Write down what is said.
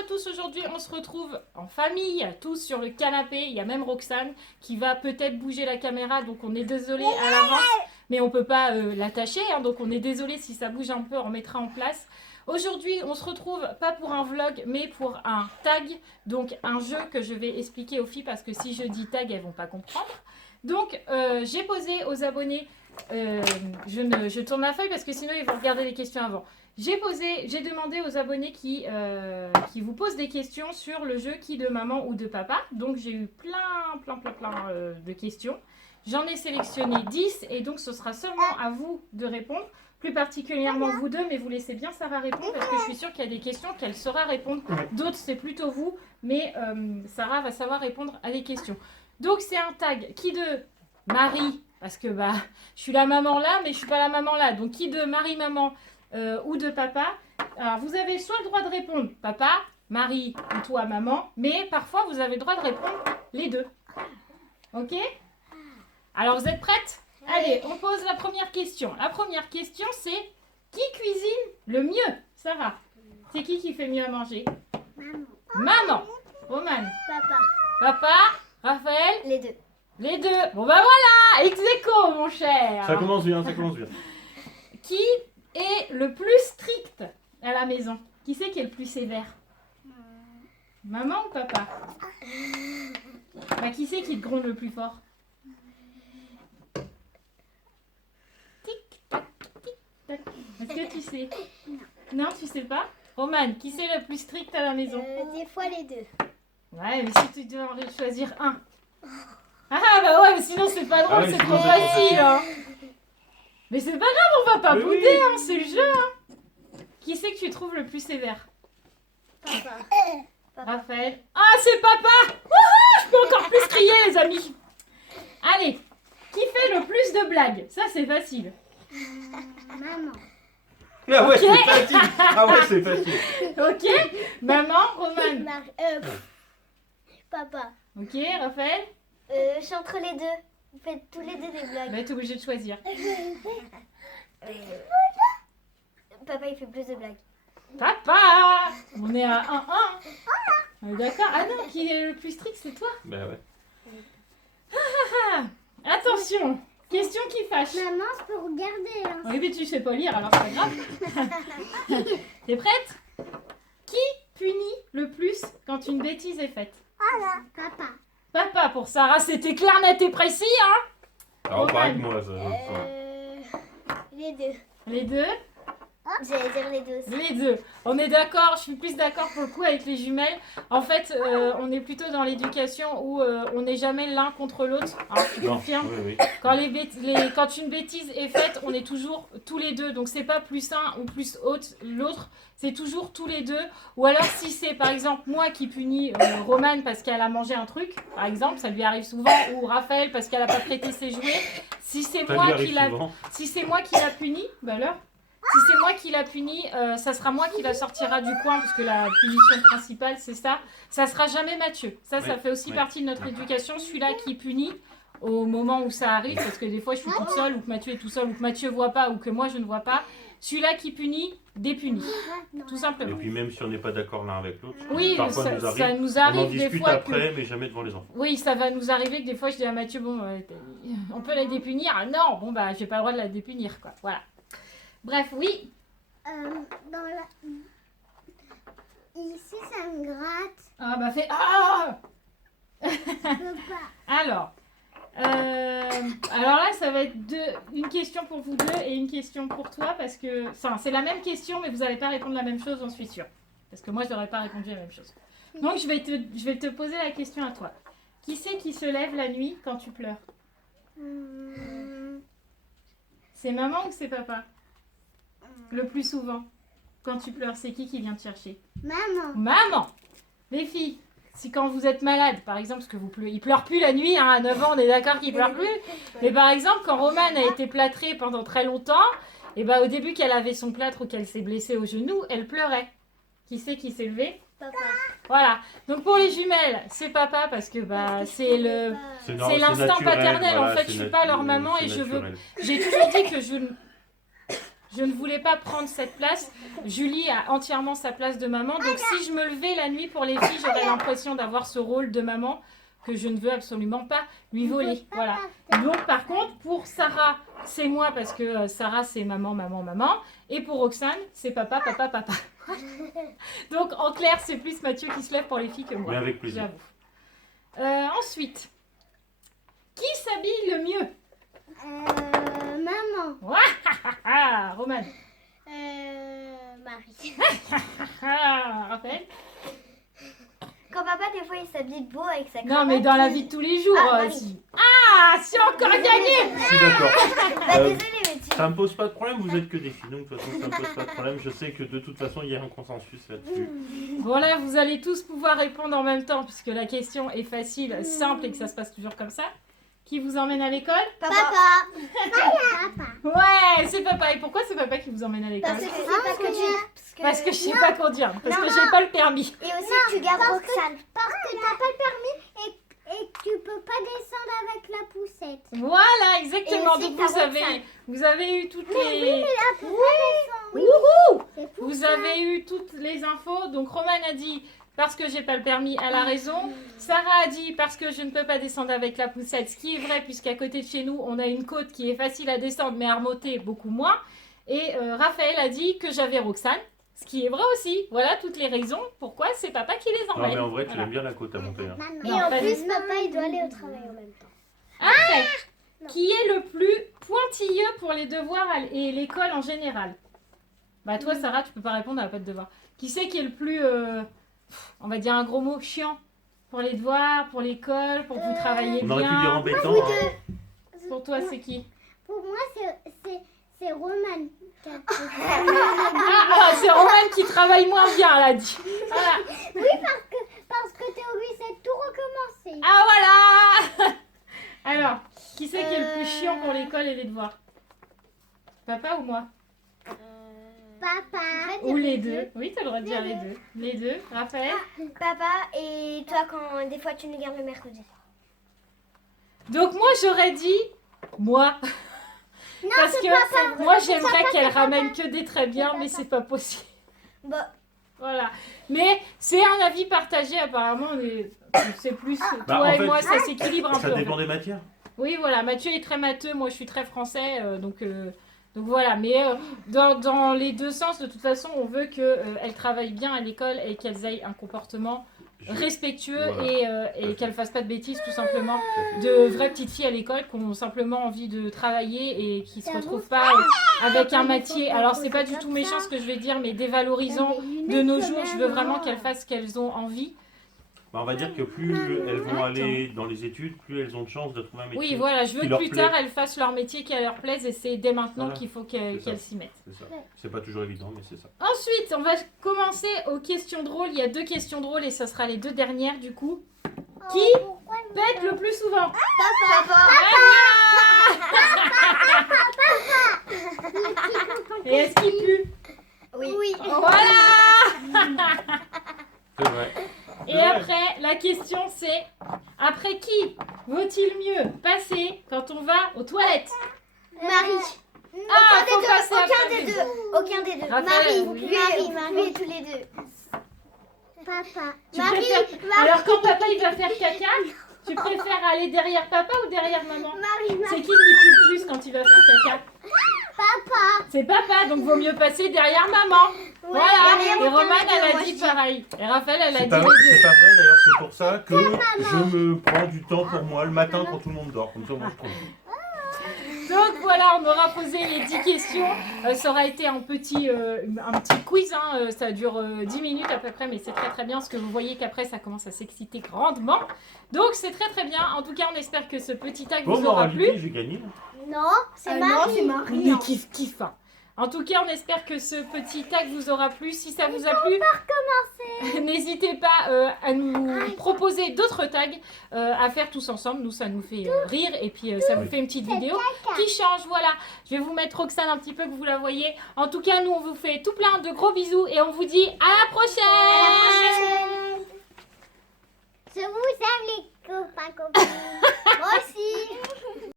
à tous, aujourd'hui on se retrouve en famille, tous sur le canapé, il y a même Roxane qui va peut-être bouger la caméra, donc on est désolé à l'avance, mais on peut pas l'attacher, hein, donc on est désolé si ça bouge un peu, on remettra en place. Aujourd'hui on se retrouve pas pour un vlog, mais pour un tag, donc un jeu que je vais expliquer aux filles, parce que si je dis tag, elles vont pas comprendre. Donc j'ai posé aux abonnés, je tourne ma feuille parce que sinon ils vont regarder les questions avant. J'ai demandé aux abonnés qui vous posent des questions sur le jeu qui de maman ou de papa. Donc j'ai eu plein de questions. J'en ai sélectionné 10 et donc ce sera seulement à vous de répondre. Plus particulièrement vous deux, mais vous laissez bien Sarah répondre parce que je suis sûre qu'il y a des questions qu'elle saura répondre. D'autres c'est plutôt vous, mais Sarah va savoir répondre à des questions. Donc c'est un tag qui de Marie, parce que bah je suis la maman là, mais je suis pas la maman là. Donc qui de Marie-maman ou de papa. Alors vous avez soit le droit de répondre papa, Marie ou toi maman, mais parfois vous avez le droit de répondre les deux. Ok? Alors vous êtes prêtes? Allez, on pose la première question. La première question c'est qui cuisine le mieux? Sarah, c'est qui fait mieux à manger? Maman. Maman. Roman. Papa. Papa. Raphaël. Les deux. Les deux. Bon bah voilà, ex aequo mon cher. Ça commence bien, ça commence bien. Qui est le plus strict à la maison? Qui c'est qui est le plus sévère? Maman ou papa? Bah, qui c'est qui te gronde le plus fort? Tic tac, tic tac. Est-ce que tu sais? Non, tu sais pas? Roman, qui c'est le plus strict à la maison? Des fois les deux. Ouais, mais si tu dois en choisir un. Ah bah ouais, mais sinon c'est pas drôle, Ah ouais, c'est sinon, trop c'est trop facile. facile. Hein. Mais c'est pas grave, on va pas Mais bouder, oui. hein, c'est le jeu. Hein. Qui c'est que tu trouves le plus sévère? Papa. Raphaël. Ah, c'est papa! Wouhou, je peux encore plus crier, les amis. Allez, qui fait le plus de blagues? Ça, c'est facile. Maman. Ah ouais, Ok. c'est facile. Ah ouais, c'est facile. Ok? Maman, Roman. Papa. Ok, Raphaël? Je suis entre les deux. Vous faites tous les deux des blagues. Bah, t'es obligé de choisir. Papa il fait plus de blagues. Papa! On est à 1-1. On est d'accord? Ah non, qui est le plus strict, c'est toi? Bah ouais. Attention, question qui fâche. Maman, je peux regarder. Hein. Oui, mais tu sais pas lire, alors c'est pas grave. T'es prête? Qui punit le plus quand une bêtise est faite? Papa. Papa, pour Sarah, c'était clair, net et précis, hein? Alors pareil que Roman. moi, ça. Les deux. Les deux? J'allais dire les deux aussi. Les deux. On est d'accord, je suis plus d'accord pour le coup avec les jumelles. En fait, on est plutôt dans l'éducation où on n'est jamais l'un contre l'autre. Alors, tu Non, confirmes? oui, oui. Quand une bêtise est faite, on est toujours tous les deux. Donc, c'est pas plus un ou plus l'autre. C'est toujours tous les deux. Ou alors, si c'est par exemple moi qui punis Romane parce qu'elle a mangé un truc, par exemple, ça lui arrive souvent, ou Raphaël parce qu'elle a pas prêté ses jouets. Si c'est Ça lui moi arrive qui l'a souvent. si c'est moi qui l'a puni, bah alors, si c'est moi qui l'a puni, ça sera moi qui la sortira du coin, parce que la punition principale, c'est ça. Ça sera jamais Mathieu. Ça Oui, fait aussi oui. partie de notre éducation. Celui-là qui punit au moment où ça arrive, parce que des fois je suis toute seule, ou que Mathieu est tout seul, ou que Mathieu voit pas, ou que moi je ne vois pas. Celui-là qui punit, dépunit. Tout Et simplement. puis même si on n'est pas d'accord l'un avec l'autre, Oui, parfois ça, nous arrive, ça nous on en arrive des discute fois après, que... mais jamais devant les enfants. Oui, ça va nous arriver que des fois je dis à Mathieu, bon, on peut la dépunir. Ah non, bon bah j'ai pas le droit de la dépunir, quoi. Voilà. Bref, oui. Dans la... Ici, ça me gratte. Ah bah fait... Ah Papa. Alors là, ça va être une question pour vous deux et une question pour toi parce que c'est la même question, mais vous n'allez pas répondre la même chose, j'en suis sûre. Parce que moi, je n'aurais pas répondu la même chose. Donc, je vais te poser la question à toi. Qui c'est qui se lève la nuit quand tu pleures? C'est maman ou c'est papa? Le plus souvent, quand tu pleures, c'est qui vient te chercher? Maman. Maman! Les filles, si quand vous êtes malade, par exemple, parce que il pleure plus la nuit, hein, à 9 ans, on est d'accord qu'il pleure plus. Mais par exemple, quand Romane a été plâtrée pendant très longtemps, et ben au début qu'elle avait son plâtre ou qu'elle s'est blessée au genou, elle pleurait. Qui c'est qui s'est levé? Papa. Voilà. Donc pour les jumelles, c'est papa parce que bah c'est l'instinct naturel, paternel. voilà, En fait, je suis pas leur maman et je veux. J'ai toujours dit que je Je ne voulais pas prendre cette place. Julie a entièrement sa place de maman. Donc si je me levais la nuit pour les filles, j'aurais l'impression d'avoir ce rôle de maman que je ne veux absolument pas lui voler. Voilà. Donc par contre, pour Sarah, c'est moi parce que Sarah, c'est maman, maman, maman. Et pour Roxane, c'est papa, papa, papa. Donc en clair, c'est plus Mathieu qui se lève pour les filles que moi. Mais avec plaisir. J'avoue. Ensuite, qui s'habille le mieux? Maman. Ah, Romane. Marie. Ah, Raphaël. Quand papa, des fois, il s'habille beau avec sa Non, mais dans la vie de tous les jours. Ah, Marie. Si. Ah, c'est encore gagné. Je suis d'accord. Bah, désolée, mais tu... Ça me pose pas de problème, vous êtes que des filles, donc de toute façon ça me pose pas de problème. Je sais que de toute façon il y a un consensus là-dessus. Voilà, vous allez tous pouvoir répondre en même temps puisque la question est facile, simple et que ça se passe toujours comme ça. Qui vous emmène à l'école? Papa. Ouais, c'est papa. Et pourquoi c'est papa qui vous emmène à l'école? Parce que je sais pas conduire. Parce que je sais pas conduire, parce que j'ai pas le permis. Et aussi, tu gardes Roxane. Parce que t'as pas le permis et que tu peux pas descendre avec la poussette. Voilà, exactement. Et aussi, Donc t'as Roxane. vous avez eu toutes les... Oui. Wouhou! C'est pour Vous ça. avez eu toutes les infos. Donc Romane a dit parce que j'ai pas le permis, elle a raison. Sarah a dit parce que je ne peux pas descendre avec la poussette, ce qui est vrai puisqu'à côté de chez nous, on a une côte qui est facile à descendre mais à remonter beaucoup moins. Et Raphaël a dit que j'avais Roxane, ce qui est vrai aussi. Voilà toutes les raisons pourquoi c'est papa qui les Non emmène. mais en vrai tu Voilà. aimes bien la côte à monter. Hein. Maman. Et Non, en pas plus, papa, il doit aller au travail en même temps. Après, qui est le plus pointilleux pour les devoirs et l'école en général? Bah toi Sarah, tu peux pas répondre, elle n'a pas de devoir. Qui c'est qui est le plus, on va dire un gros mot, chiant pour les devoirs, pour l'école, pour que vous travaillez On aurait pu dire bien? embêtant. Hein. Pour toi c'est qui? Pour moi, c'est Roman. Ah, c'est Romane qui travaille moins bien, elle a dit. Voilà. Parce que t'es obligé de tout recommencer. Ah voilà. Alors, qui c'est qui est le plus chiant pour l'école et les devoirs? Papa ou moi? Papa. Ou les deux? Oui, t'as le droit de dire les deux. Les deux, Raphaël? Papa, et toi, quand des fois, tu nous gardes le mercredi. Donc moi j'aurais dit moi. Non, Parce c'est que papa. moi j'aimerais qu'elle ramène que des très bien, mais c'est pas possible. Bah, Voilà. Mais c'est un avis partagé apparemment. C'est plus Bah, toi en et fait, moi, ça s'équilibre un peu. Ça en dépend fait. des matières. Oui, voilà. Mathieu est très matheux, moi je suis très français, donc voilà. Mais dans les deux sens, de toute façon, on veut qu'elle travaille bien à l'école et qu'elles aient un comportement respectueux Voilà. et qu'elles fassent pas de bêtises tout simplement. De vraies petites filles à l'école qui ont simplement envie de travailler et qui se retrouvent pas avec un métier. Alors c'est pas du tout méchant ce que je vais dire, mais dévalorisant de nos jours. Je veux vraiment qu'elles fassent ce qu'elles ont envie. Bah, on va dire que plus elles vont aller dans les études, plus elles ont de chances de trouver un métier. Oui, voilà, je veux qui que leur plus plaît. tard elles fassent leur métier qui leur plaise et c'est dès maintenant Voilà. qu'il faut C'est ça. qu'elles s'y mettent. C'est ça. C'est pas toujours évident, mais c'est ça. Ensuite, on va commencer aux questions drôles. Il y a 2 questions drôles et ça sera les 2 dernières du coup. Qui Pourquoi pète le plus souvent? papa. Et est-ce qu'il pue? Oui. Voilà. C'est vrai. Et Ouais. après, la question c'est, après qui vaut-il mieux passer quand on va aux toilettes? Marie. Ah, faut passer Aucun après des lui. deux. Aucun des deux. Raphaël, Marie. oui. Marie, tous les deux. Papa. Tu préfères- Alors quand papa il va faire caca, tu préfères aller derrière papa ou derrière maman? C'est qui pue le plus quand il va faire caca? Papa. C'est papa, donc vaut mieux passer derrière maman. Voilà, derrière et aucun Romane des deux, elle a moi, dit je dis. pareil. Et Raphaël elle a C'est dit pas, les deux. c'est pas vrai d'ailleurs, c'est pour ça que je me prends du temps pour moi le matin quand tout le monde dort. Comme ça, moi je trouve. Donc voilà, on aura posé les 10 questions. Ça aura été un petit quiz, hein. Ça dure 10 minutes à peu près, mais c'est très très bien parce que vous voyez qu'après ça commence à s'exciter grandement. Donc c'est très très bien. En tout cas, on espère que ce petit tag Bon, vous mais en aura plu. réalité, j'ai gagné. Non, c'est Non, Marie. c'est Marie. Mais kiff hein. En tout cas, on espère que ce petit tag vous aura plu. Si ça vous a plu, n'hésitez pas à nous proposer d'autres tags à faire tous ensemble. Nous, ça nous fait rire et puis ça vous fait une petite vidéo qui change. Voilà, je vais vous mettre Roxane un petit peu que vous la voyez. En tout cas, nous, on vous fait tout plein de gros bisous et on vous dit à la prochaine. Je vous aime les copains, copines. Moi aussi.